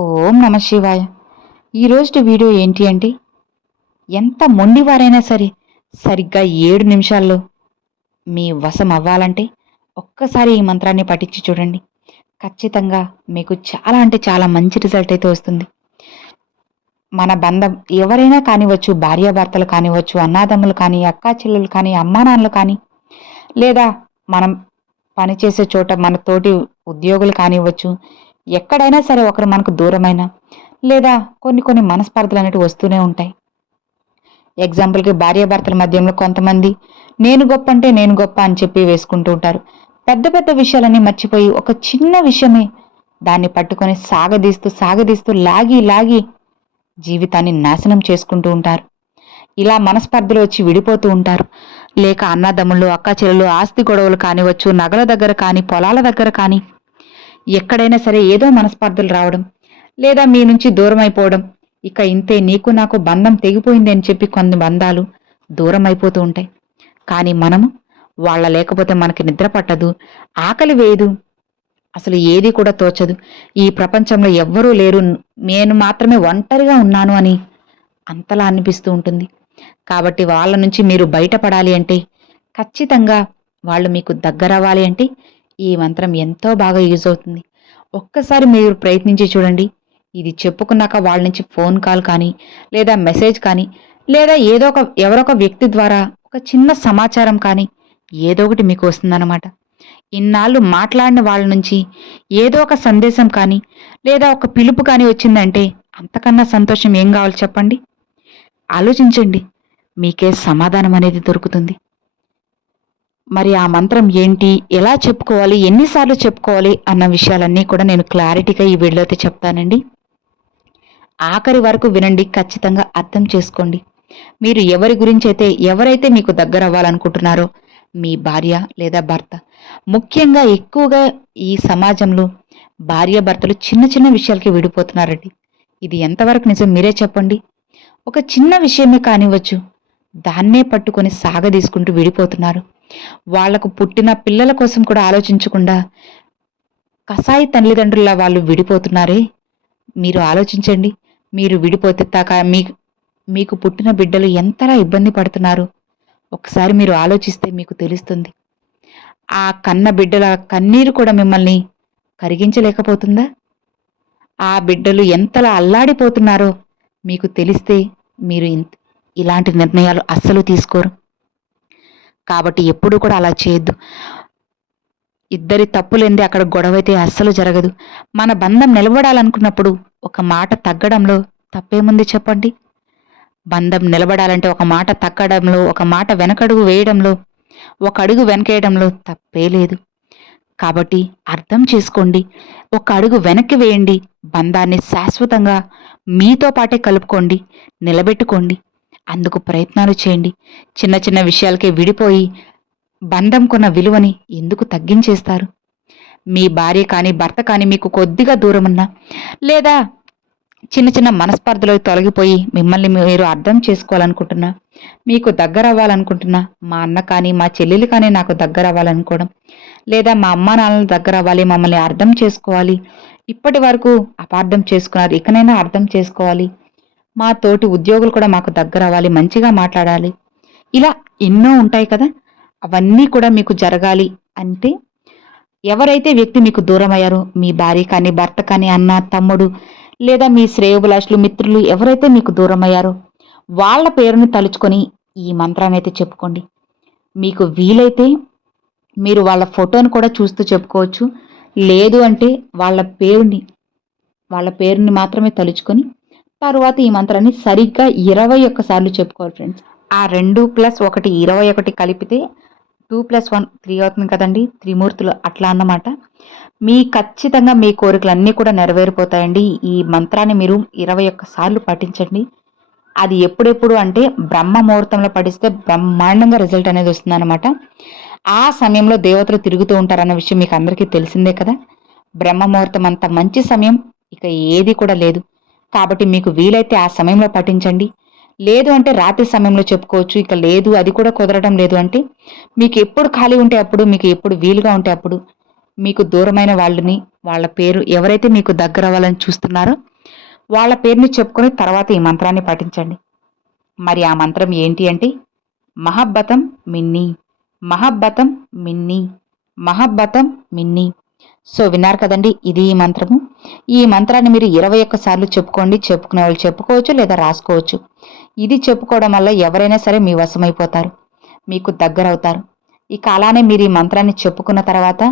ఓం నమ శివాయ. ఈరోజు వీడియో ఏంటి అంటే, ఎంత మొండివారైనా సరే సరిగ్గా 7 నిమిషాల్లో మీ వశం అవ్వాలంటే ఒక్కసారి ఈ మంత్రాన్ని పఠించి చూడండి. ఖచ్చితంగా మీకు చాలా అంటే చాలా మంచి రిజల్ట్ అయితే వస్తుంది. మన బంధం ఎవరైనా కానివ్వచ్చు, భార్యాభర్తలు కానివ్వచ్చు, అన్నాదమ్ములు కానీ, అక్కా చెల్లెలు కానీ, అమ్మానాన్నలు కానీ, లేదా మనం పనిచేసే చోట మన తోటి ఉద్యోగులు కానివ్వచ్చు, ఎక్కడైనా సరే ఒకరు మనకు దూరమైన లేదా కొన్ని మనస్పర్ధలు అనేవి వస్తూనే ఉంటాయి. ఎగ్జాంపుల్కి భార్యాభర్తల మధ్యలో కొంతమంది నేను గొప్ప అంటే నేను గొప్ప అని చెప్పి వేసుకుంటూ ఉంటారు. పెద్ద పెద్ద విషయాలన్నీ మర్చిపోయి ఒక చిన్న విషయమే దాన్ని పట్టుకొని సాగదీస్తూ లాగి జీవితాన్ని నాశనం చేసుకుంటూ ఉంటారు. ఇలా మనస్పర్ధలు వచ్చి విడిపోతూ ఉంటారు. లేక అన్నదమ్ముళ్ళు, అక్కా చెల్లెలు ఆస్తి గొడవలు కానివచ్చు, నగల దగ్గర కానీ, పొలాల దగ్గర కానీ, ఎక్కడైనా సరే ఏదో మనస్పర్ధలు రావడం, లేదా మీ నుంచి దూరం అయిపోవడం, ఇక ఇంతే నీకు నాకు బంధం తెగిపోయింది అని చెప్పి కొన్ని బంధాలు దూరం అయిపోతూ ఉంటాయి. కానీ మనము వాళ్ళ లేకపోతే మనకి నిద్ర పట్టదు, ఆకలి వేయదు, అసలు ఏది కూడా తోచదు. ఈ ప్రపంచంలో ఎవ్వరూ లేరు, నేను మాత్రమే ఒంటరిగా ఉన్నాను అని అంతలా అనిపిస్తూ ఉంటుంది. కాబట్టి వాళ్ళ నుంచి మీరు బయటపడాలి అంటే, ఖచ్చితంగా వాళ్ళు మీకు దగ్గరవ్వాలి అంటే ఈ మంత్రం ఎంతో బాగా యూజ్ అవుతుంది. ఒక్కసారి మీరు ప్రయత్నించి చూడండి. ఇది చెప్పుకున్నాక వాళ్ళ నుంచి ఫోన్ కాల్ కానీ, లేదా మెసేజ్ కానీ, లేదా ఎవరొక వ్యక్తి ద్వారా ఒక చిన్న సమాచారం కానీ ఏదో ఒకటి మీకు వస్తుందన్నమాట. ఇన్నాళ్ళు మాట్లాడిన వాళ్ళ నుంచి ఏదో ఒక సందేశం కానీ, లేదా ఒక పిలుపు కానీ వచ్చిందంటే అంతకన్నా సంతోషం ఏం కావాలి చెప్పండి? ఆలోచించండి, మీకే సమాధానం అనేది దొరుకుతుంది. మరి ఆ మంత్రం ఏంటి, ఎలా చెప్పుకోవాలి, ఎన్నిసార్లు చెప్పుకోవాలి అన్న విషయాలన్నీ కూడా నేను క్లారిటీగా ఈ వీడియోలో అయితే చెప్తానండి. ఆఖరి వరకు వినండి, ఖచ్చితంగా అర్థం చేసుకోండి. మీరు ఎవరి గురించి అయితే ఎవరైతే మీకు దగ్గర అవ్వాలనుకుంటున్నారో, మీ భార్య లేదా భర్త, ముఖ్యంగా ఎక్కువగా ఈ సమాజంలో భార్యాభర్తలు చిన్న చిన్న విషయాలకి విడిపోతున్నారండి. ఇది ఎంతవరకు నిజం మీరే చెప్పండి. ఒక చిన్న విషయమే కానివ్వచ్చు, దాన్నే పట్టుకొని సాగదీసుకుంటూ విడిపోతున్నారు. వాళ్లకు పుట్టిన పిల్లల కోసం కూడా ఆలోచించకుండా కసాయి తల్లిదండ్రుల వాళ్ళు విడిపోతున్నారే. మీరు ఆలోచించండి, మీరు విడిపోతే మీకు పుట్టిన బిడ్డలు ఎంతలా ఇబ్బంది పడుతున్నారు ఒకసారి మీరు ఆలోచిస్తే మీకు తెలుస్తుంది. ఆ కన్న బిడ్డల కన్నీరు కూడా మిమ్మల్ని కరిగించలేకపోతుందా? ఆ బిడ్డలు ఎంతలా అల్లాడిపోతున్నారో మీకు తెలిస్తే మీరు ఇలాంటి నిర్ణయాలు అస్సలు తీసుకోరు. కాబట్టి ఎప్పుడు కూడా అలా చేయొద్దు. ఇద్దరి తప్పులేంది అక్కడ గొడవైతే అస్సలు జరగదు. మన బంధం నిలబడాలనుకున్నప్పుడు ఒక మాట తగ్గడంలో తప్పేముంది చెప్పండి? బంధం నిలబడాలంటే ఒక మాట తగ్గడంలో, ఒక మాట వెనకడుగు వేయడంలో, ఒక అడుగు వెనకేయడంలో తప్పే లేదు. కాబట్టి అర్థం చేసుకోండి, ఒక అడుగు వెనక్కి వేయండి, బంధాన్ని శాశ్వతంగా మీతో పాటే కలుపుకోండి, నిలబెట్టుకోండి. అందుకు ప్రయత్నాలు చేయండి. చిన్న చిన్న విషయాలకే విడిపోయి బంధంకున్న విలువని ఎందుకు తగ్గించేస్తారు? మీ భార్య కానీ భర్త కానీ మీకు కొద్దిగా దూరమున్నా, లేదా చిన్న చిన్న మనస్పర్ధలు తొలగిపోయి మిమ్మల్ని మీరు అర్థం చేసుకోవాలనుకుంటున్నా, మీకు దగ్గర అవ్వాలనుకుంటున్నా, మా అన్న కానీ మా చెల్లెలు కానీ నాకు దగ్గర అవ్వాలనుకోవడం, లేదా మా అమ్మా నాన్నలు దగ్గర అవ్వాలి, మమ్మల్ని అర్థం చేసుకోవాలి, ఇప్పటి వరకు అపార్థం చేసుకున్నారు, ఇకనైనా అర్థం చేసుకోవాలి, మా తోటి ఉద్యోగులు కూడా మాకు దగ్గర అవ్వాలి, మంచిగా మాట్లాడాలి, ఇలా ఎన్నో ఉంటాయి కదా. అవన్నీ కూడా మీకు జరగాలి అంటే, ఎవరైతే వ్యక్తి మీకు దూరం అయ్యారో, మీ భార్య కానీ భర్త కానీ అన్న తమ్ముడు లేదా మీ శ్రేయోభిలాషులు మిత్రులు ఎవరైతే మీకు దూరం అయ్యారో వాళ్ళ పేరుని తలుచుకొని ఈ మంత్రాన్ని అయితే చెప్పుకోండి. మీకు వీలైతే మీరు వాళ్ళ ఫోటోను కూడా చూస్తూ చెప్పుకోవచ్చు. లేదు అంటే వాళ్ళ పేరుని మాత్రమే తలుచుకొని తరువాత ఈ మంత్రాన్ని సరిగ్గా 21 సార్లు చెప్పుకోవాలి ఫ్రెండ్స్. ఆ 2+1 21 కలిపితే 2+1 3 అవుతుంది కదండి, త్రిమూర్తులు అట్లా అన్నమాట. ఖచ్చితంగా మీ కోరికలన్నీ కూడా నెరవేరిపోతాయండి. ఈ మంత్రాన్ని మీరు 21 సార్లు పఠించండి. అది ఎప్పుడెప్పుడు అంటే బ్రహ్మ ముహూర్తంలో పఠిస్తే బ్రహ్మాండంగా రిజల్ట్ అనేది వస్తుందన్నమాట. ఆ సమయంలో దేవతలు తిరుగుతూ ఉంటారన్న విషయం మీకు అందరికీ తెలిసిందే కదా. బ్రహ్మ ముహూర్తం అంత మంచి సమయం ఇక ఏది కూడా లేదు. కాబట్టి మీకు వీలైతే ఆ సమయంలో పఠించండి. లేదు అంటే రాత్రి సమయంలో చెప్పుకోవచ్చు. ఇక లేదు, అది కూడా కుదరడం లేదు అంటే మీకు ఎప్పుడు ఖాళీ ఉంటే అప్పుడు, మీకు ఎప్పుడు వీలుగా ఉంటే అప్పుడు, మీకు దూరమైన వాళ్ళ పేరు ఎవరైతే మీకు దగ్గర అవ్వాలని చూస్తున్నారో వాళ్ళ పేరుని చెప్పుకొని తర్వాత ఈ మంత్రాన్ని పఠించండి. మరి ఆ మంత్రం ఏంటి అంటే, మహబ్బతం మిన్నీ, మహబ్బతం మిన్నీ, మహబ్బతం మిన్నీ. సో విన్నారు కదండి, ఇది ఈ మంత్రము. ఈ మంత్రాన్ని మీరు 21 సార్లు చెప్పుకోండి. చెప్పుకునే వాళ్ళు చెప్పుకోవచ్చు లేదా రాసుకోవచ్చు. ఇది చెప్పుకోవడం వల్ల ఎవరైనా సరే మీ వశమైపోతారు, మీకు దగ్గరవుతారు. ఇక అలానే మీరు ఈ మంత్రాన్ని చెప్పుకున్న తర్వాత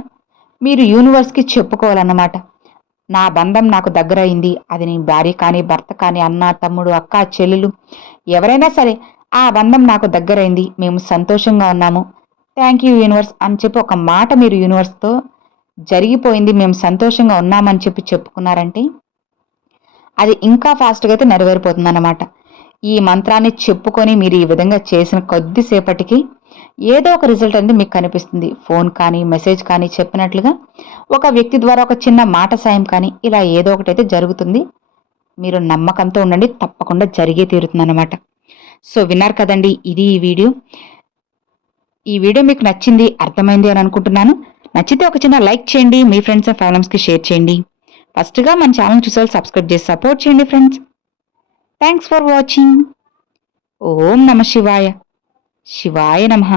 మీరు యూనివర్స్కి చెప్పుకోవాలన్నమాట. నా బంధం నాకు దగ్గరయింది. అది నీ భార్య కానీ, భర్త కానీ, అన్న, తమ్ముడు, అక్క, చెల్లెలు, ఎవరైనా సరే ఆ బంధం నాకు దగ్గరైంది. మేము సంతోషంగా ఉన్నాము. థ్యాంక్ యూ యూనివర్స్ అని చెప్పి ఒక మాట మీరు యూనివర్స్తో జరిగిపోయింది, మేము సంతోషంగా ఉన్నామని చెప్పి చెప్పుకున్నారంటే అది ఇంకా ఫాస్ట్గా అయితే నెరవేరిపోతుందన్నమాట. ఈ మంత్రాన్ని చెప్పుకొని మీరు ఈ విధంగా చేసిన కొద్దిసేపటికి ఏదో ఒక రిజల్ట్ అనేది మీకు కనిపిస్తుంది. ఫోన్ కానీ, మెసేజ్ కానీ, చెప్పినట్లుగా ఒక వ్యక్తి ద్వారా ఒక చిన్న మాట సాయం కానీ, ఇలా ఏదో ఒకటైతే జరుగుతుంది. మీరు నమ్మకంతో ఉండండి, తప్పకుండా జరిగే తీరుతుందన్నమాట. సో విన్నారు కదండి, ఇది ఈ వీడియో. ఈ వీడియో మీకు నచ్చింది, అర్థమైంది అని అనుకుంటున్నాను. నచ్చితే ఒక చిన్న లైక్ చేయండి, మీ ఫ్రెండ్స్ అండ్ ఫ్యామిలీస్కి షేర్ చేయండి. ఫస్ట్గా మన ఛానల్ చూసే వాళ్ళు సబ్స్క్రైబ్ చేసి సపోర్ట్ చేయండి ఫ్రెండ్స్. Thanks for watching. ఓం నమ శివాయ. శివాయ నమః.